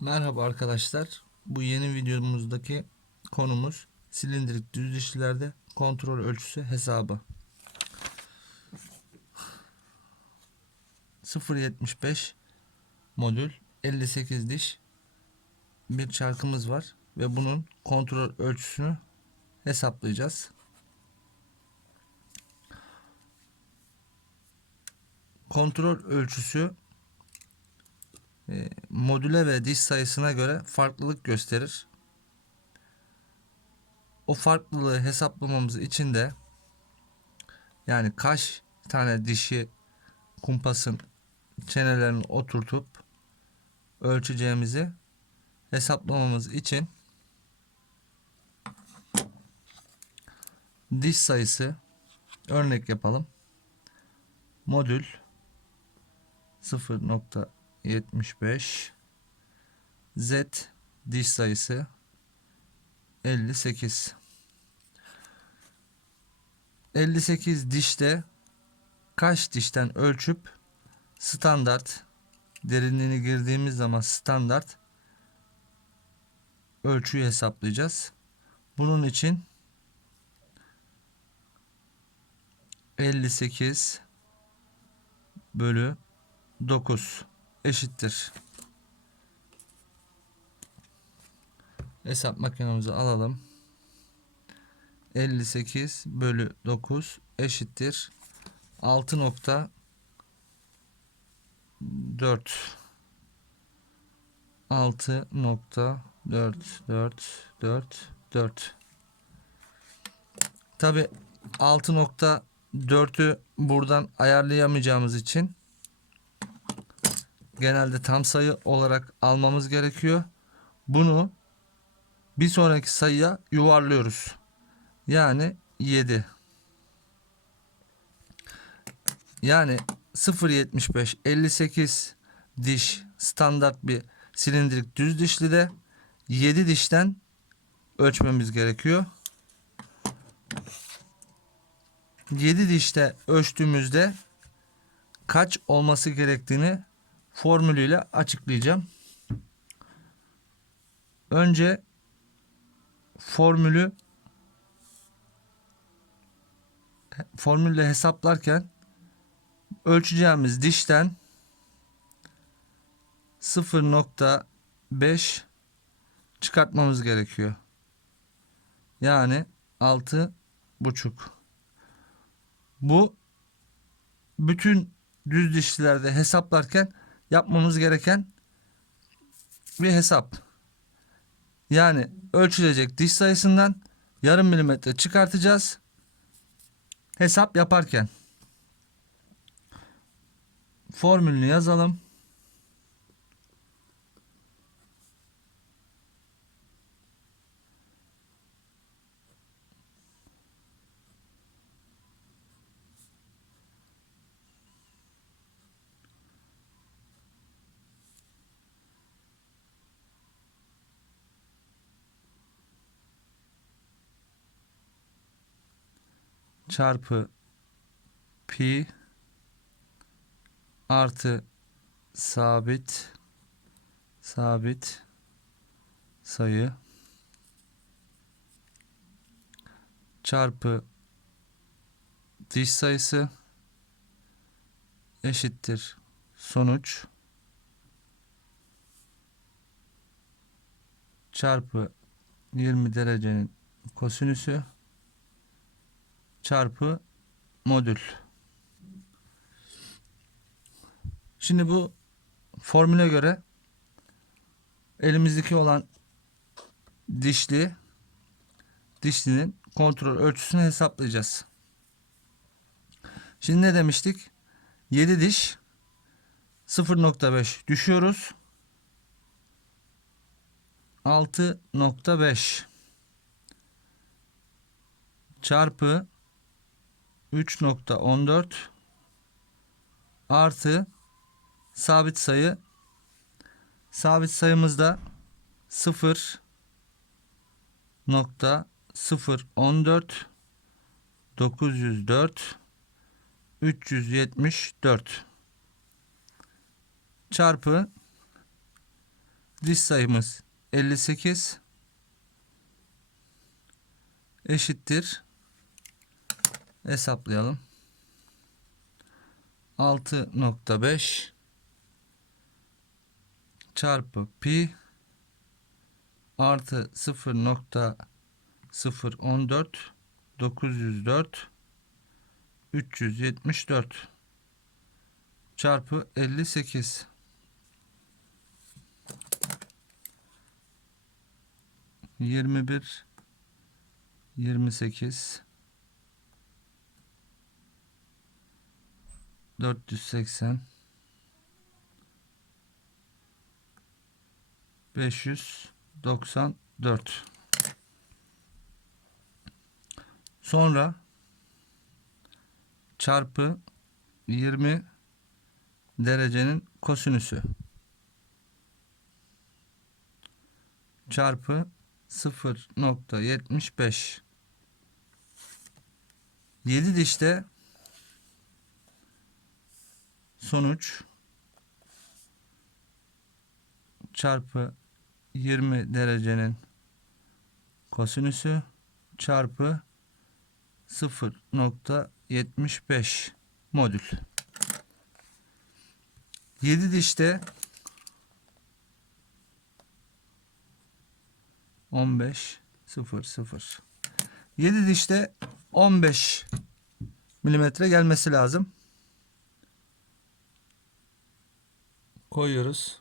Merhaba arkadaşlar. Bu yeni videomuzdaki konumuz silindirik düz dişlilerde kontrol ölçüsü hesabı. 0.75 modül 58 diş bir çarkımız var ve bunun kontrol ölçüsünü hesaplayacağız. Kontrol ölçüsü modüle ve diş sayısına göre farklılık gösterir. O farklılığı hesaplamamız için de yani kaç tane dişi kumpasın çenelerini oturtup ölçeceğimizi hesaplamamız için diş sayısı örnek yapalım. Modül 0.75 Z diş sayısı 58. 58 dişte kaç dişten ölçüp standart derinliğini girdiğimiz zaman standart ölçüyü hesaplayacağız. Bunun için 58 bölü 9 eşittir. Hesap makinemizi alalım. 58 bölü 9 eşittir 6.4 6.44444. Tabi 6.4'ü buradan ayarlayamayacağımız için genelde tam sayı olarak almamız gerekiyor. Bunu bir sonraki sayıya yuvarlıyoruz. Yani 7. Yani 0.75 58 diş standart bir silindirik düz dişli de 7 dişten ölçmemiz gerekiyor. 7 dişte ölçtüğümüzde kaç olması gerektiğini formülüyle açıklayacağım. Önce formülle hesaplarken ölçeceğimiz dişten 0.5 çıkartmamız gerekiyor. Yani 6,5. Bu bütün düz dişlilerde hesaplarken yapmamız gereken bir hesap. Yani ölçülecek diş sayısından yarım milimetre çıkartacağız. Hesap yaparken formülünü yazalım. Çarpı pi artı sabit sayı çarpı diş sayısı eşittir sonuç çarpı 20 derecenin kosinüsü çarpı modül. Şimdi bu formüle göre elimizdeki olan dişlinin kontrol ölçüsünü hesaplayacağız. Şimdi ne demiştik? 7 diş 0.5 düşüyoruz. 6.5 çarpı 3.14 artı sabit sayı. Sabit sayımızda 0.014 904 374 çarpı diş sayımız 58 eşittir, hesaplayalım, 6.5 çarpı pi artı 0.014 904 374 çarpı 58 21 28 480 594. Sonra çarpı 20 derecenin kosinüsü çarpı 0.75. 7 dişte sonuç çarpı 20 derecenin kosinüsü çarpı 0.75 modül. 7 dişte 15 0 7 dişte 15 milimetre gelmesi lazım. Koyuyoruz.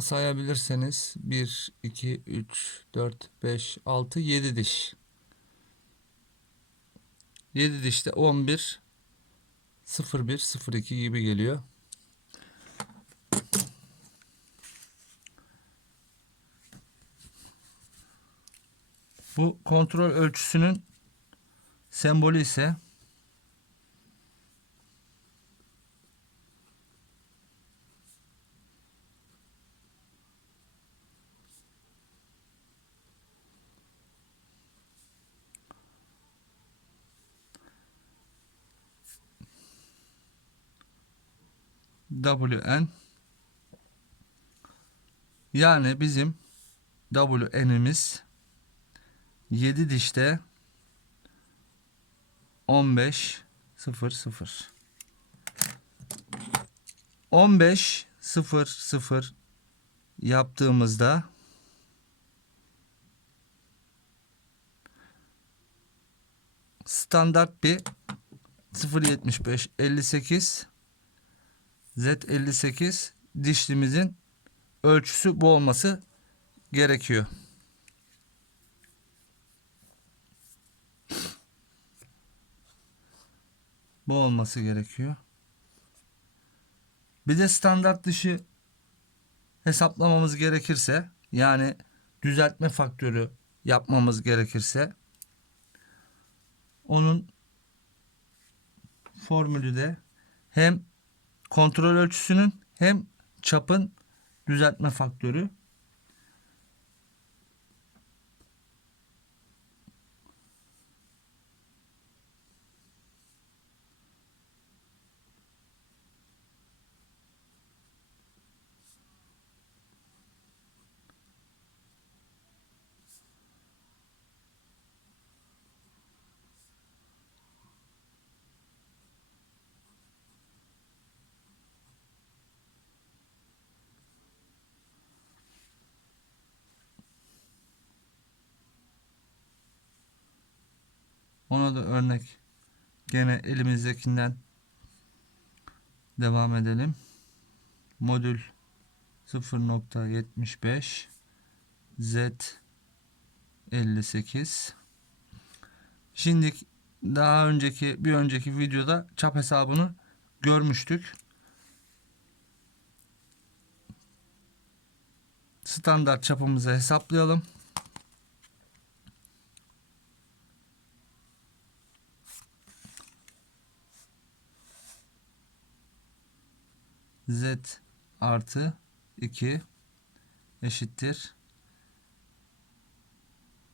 Sayabilirseniz 1 2 3 4 5 6 7 diş. 7 dişte 11 01 02 gibi geliyor. Bu kontrol ölçüsünün sembolü ise WN, yani bizim WN'imiz 7 dişte 15 00 15 00 yaptığımızda standart bir 0.75 58 Z58 dişlimizin ölçüsü bu olması gerekiyor. Bu olması gerekiyor. Bir de standart dışı hesaplamamız gerekirse, yani düzeltme faktörü yapmamız gerekirse, onun formülü de hem kontrol ölçüsünün hem çapın düzeltme faktörü. Ona da örnek gene elimizdekinden devam edelim. Modül 0.75 Z58. Şimdi daha önceki bir önceki videoda çap hesabını görmüştük. Standart çapımızı hesaplayalım. Z artı 2 eşittir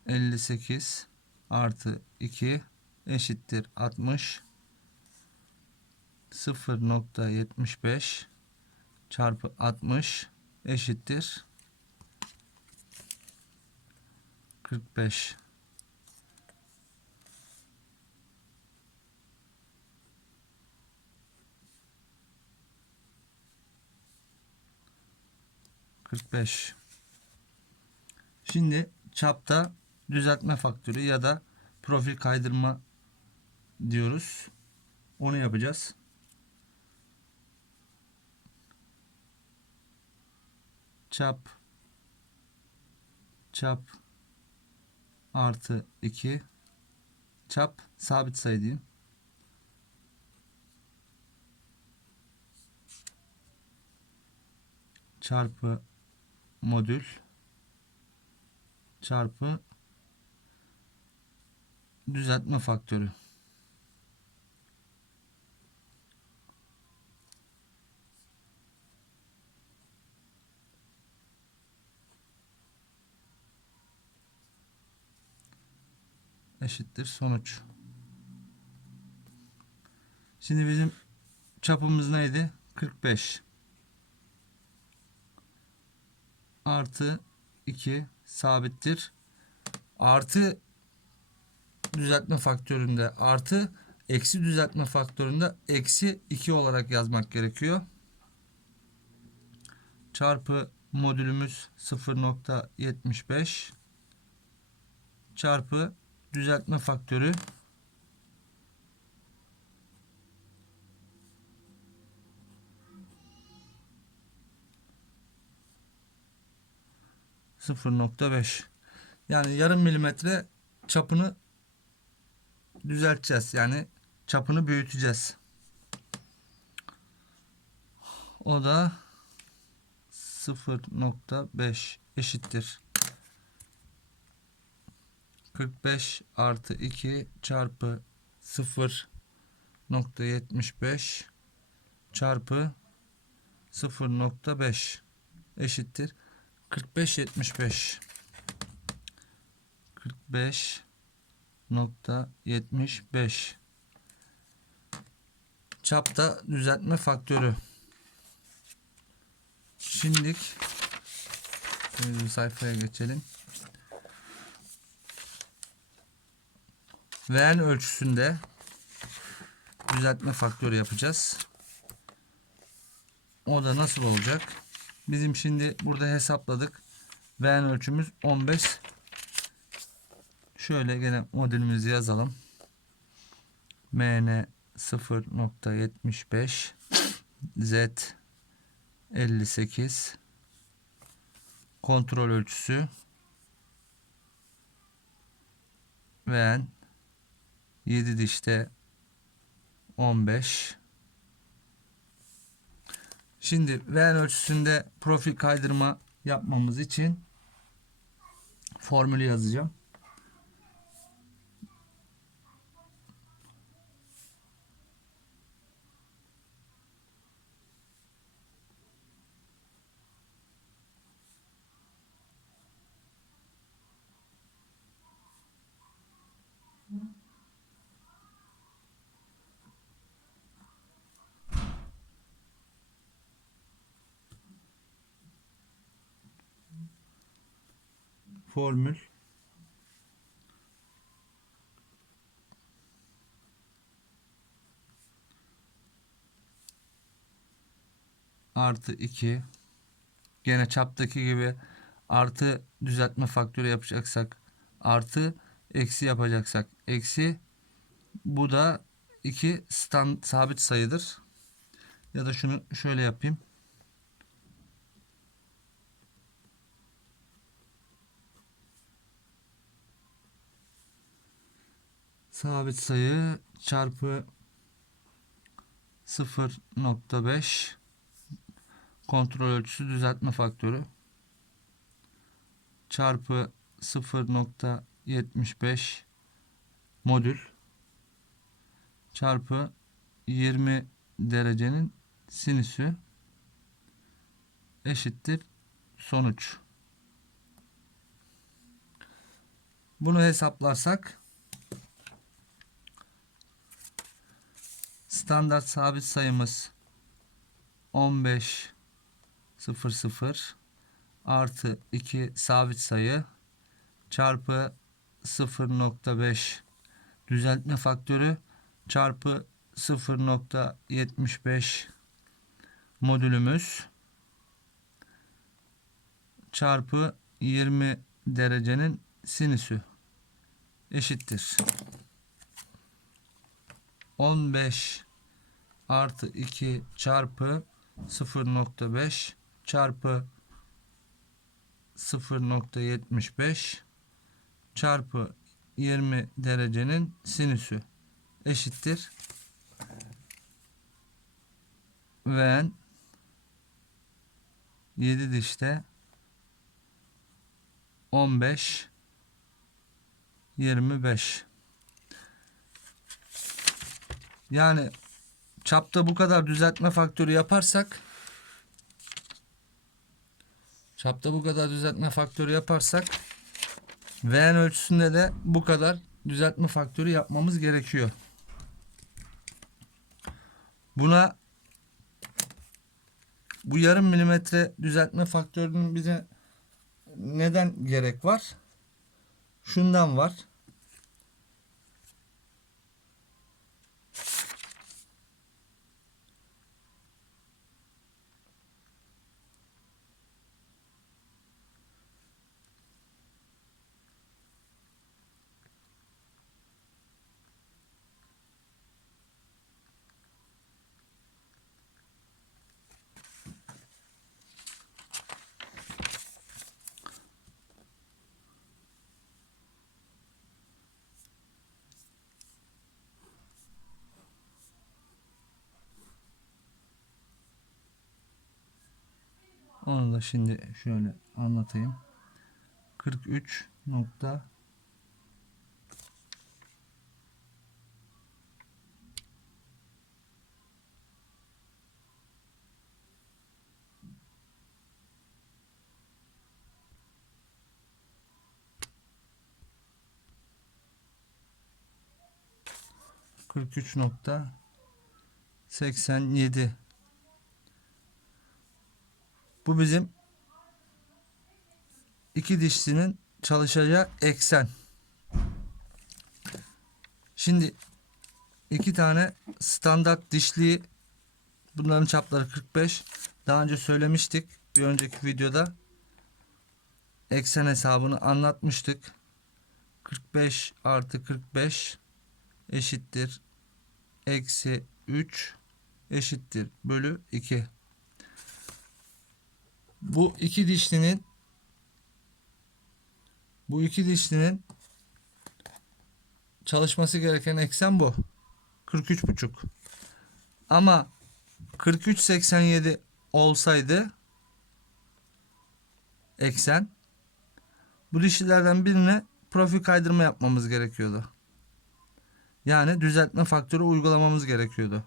58 artı 2 eşittir 60. 0.75 çarpı 60 eşittir 45. Şimdi çapta düzeltme faktörü ya da profil kaydırma diyoruz. Onu yapacağız. Çap artı 2 çap sabit sayı diyeyim. Çarpı modül çarpı düzeltme faktörü. Eşittir sonuç. Şimdi bizim çapımız neydi? 45 artı 2 sabittir. Artı düzeltme faktöründe artı, eksi düzeltme faktöründe eksi 2 olarak yazmak gerekiyor. Çarpı modülümüz 0.75 çarpı düzeltme faktörü 0.5. Yani yarım milimetre çapını düzelteceğiz. Yani çapını büyüteceğiz. O da 0.5 eşittir 45 artı 2 çarpı 0.75 çarpı 0.5 eşittir 45.75. 45.75 çapta düzeltme faktörü. Şimdilik bir sayfaya geçelim. Vn ölçüsünde düzeltme faktörü yapacağız. O da nasıl olacak? Bizim şimdi burada hesapladık. Vn ölçümüz 15. Şöyle gene modülümüzü yazalım. Mn 0.75 Z 58 kontrol ölçüsü Vn 7 dişte 15. Şimdi Vn ölçüsünde profil kaydırma yapmamız için formülü yazacağım. Formül artı 2 gene çaptaki gibi artı düzeltme faktörü yapacaksak artı, eksi yapacaksak eksi, bu da 2 sabit sayıdır. Ya da şunu şöyle yapayım. Sabit sayı çarpı 0.5 kontrol ölçüsü düzeltme faktörü çarpı 0.75 modül çarpı 20 derecenin sinüsü eşittir sonuç. Bunu hesaplarsak standart sabit sayımız 15,00 artı 2 sabit sayı çarpı 0,5 düzeltme faktörü çarpı 0,75 modülümüz çarpı 20 derecenin sinüsü eşittir 15 artı 2 çarpı 0,5 çarpı 0,75 çarpı 20 derecenin sinüsü eşittir. Ve 7 dişte 15 25. Yani çapta bu kadar düzeltme faktörü yaparsak Vn ölçüsünde de bu kadar düzeltme faktörü yapmamız gerekiyor. Buna bu yarım milimetre düzeltme faktörünün bize neden gerek var? Şundan var. Onu da şimdi şöyle anlatayım. 43 nokta 43,87. Bu bizim iki dişlinin çalışacağı eksen. Şimdi iki tane standart dişli, bunların çapları 45. Daha önce söylemiştik. Bir önceki videoda eksen hesabını anlatmıştık. 45 artı 45 eşittir eksi 3 eşittir bölü 2. Bu iki dişlinin çalışması gereken eksen bu. 43,5. Ama 43,87 olsaydı eksen, bu dişlilerden birine profil kaydırma yapmamız gerekiyordu. Yani düzeltme faktörü uygulamamız gerekiyordu.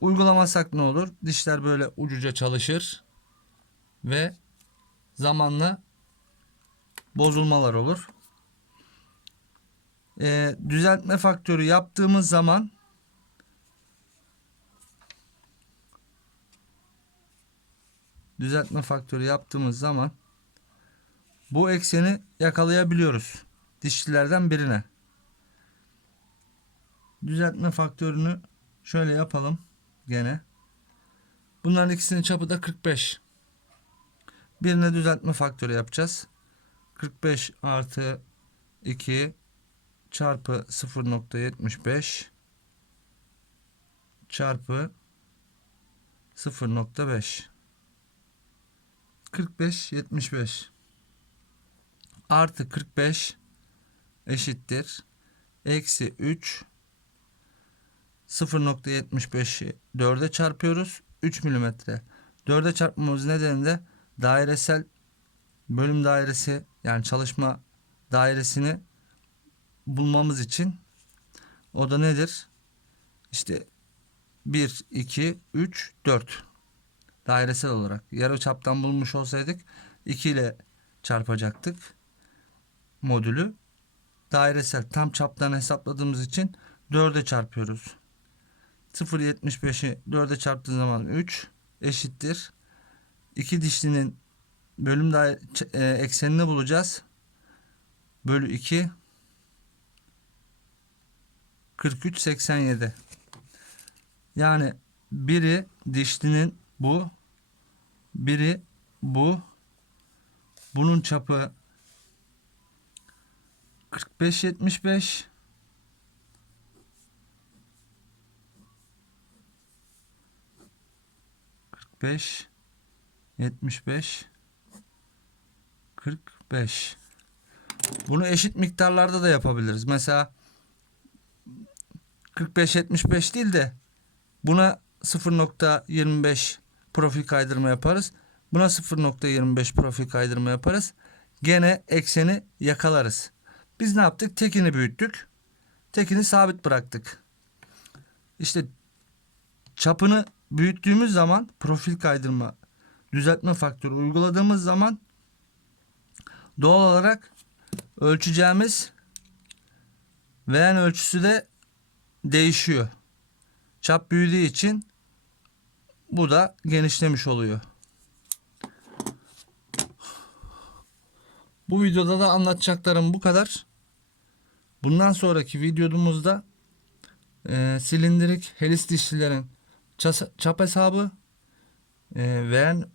Uygulamazsak ne olur? Dişler böyle ucuca çalışır ve zamanla bozulmalar olur. Düzeltme faktörü yaptığımız zaman bu ekseni yakalayabiliyoruz dişlilerden birine. Düzeltme faktörünü şöyle yapalım gene. Bunların ikisinin çapı da 45. Birine düzeltme faktörü yapacağız. 45 artı 2 çarpı 0,75 çarpı 0,5 45,75 artı 45 eşittir eksi 3 0,75'i 4'e çarpıyoruz. 3 milimetre. 4'e çarpmamız nedeni de dairesel bölüm dairesi, yani çalışma dairesini bulmamız için. O da nedir? İşte 1, 2, 3, 4 dairesel olarak. Yarıçaptan bulmuş olsaydık 2 ile çarpacaktık modülü. Dairesel tam çaptan hesapladığımız için 4'e çarpıyoruz. 0.75'i 4'e çarptığın zaman 3 eşittir. İki dişlinin bölüm eksenini bulacağız. Bölü 2 43.87. Yani biri dişlinin bu, biri bu. Bunun çapı 45.75. ...45... ...75... ...45... Bunu eşit miktarlarda da yapabiliriz. Mesela 45-75 değil de buna 0.25 profil kaydırma yaparız. Buna 0.25 profil kaydırma yaparız. Gene ekseni yakalarız. Biz ne yaptık? Tekini büyüttük. Tekini sabit bıraktık. İşte çapını büyüttüğümüz zaman profil kaydırma düzeltme faktörü uyguladığımız zaman doğal olarak ölçeceğimiz veren ölçüsü de değişiyor. Çap büyüdüğü için bu da genişlemiş oluyor. Bu videoda da anlatacaklarım bu kadar. Bundan sonraki videomuzda silindirik helis dişlilerin çap hesabı, veren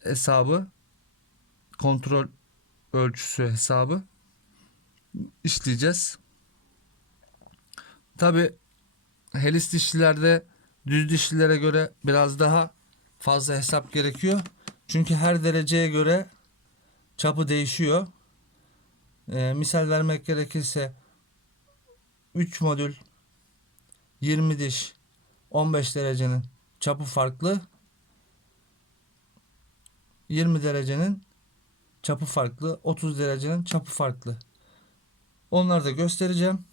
hesabı, kontrol ölçüsü hesabı işleyeceğiz. Tabi helis dişlilerde düz dişlilere göre biraz daha fazla hesap gerekiyor. Çünkü her dereceye göre çapı değişiyor. Misal vermek gerekirse 3 modül 20 diş 15 derecenin çapı farklı. 20 derecenin çapı farklı. 30 derecenin çapı farklı. Onları da göstereceğim.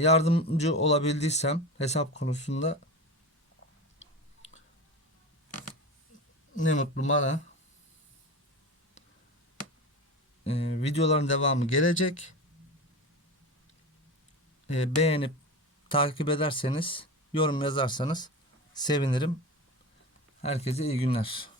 Yardımcı olabildiysem hesap konusunda ne mutlu bana. Videoların devamı gelecek. Beğenip takip ederseniz, yorum yazarsanız sevinirim. Herkese iyi günler.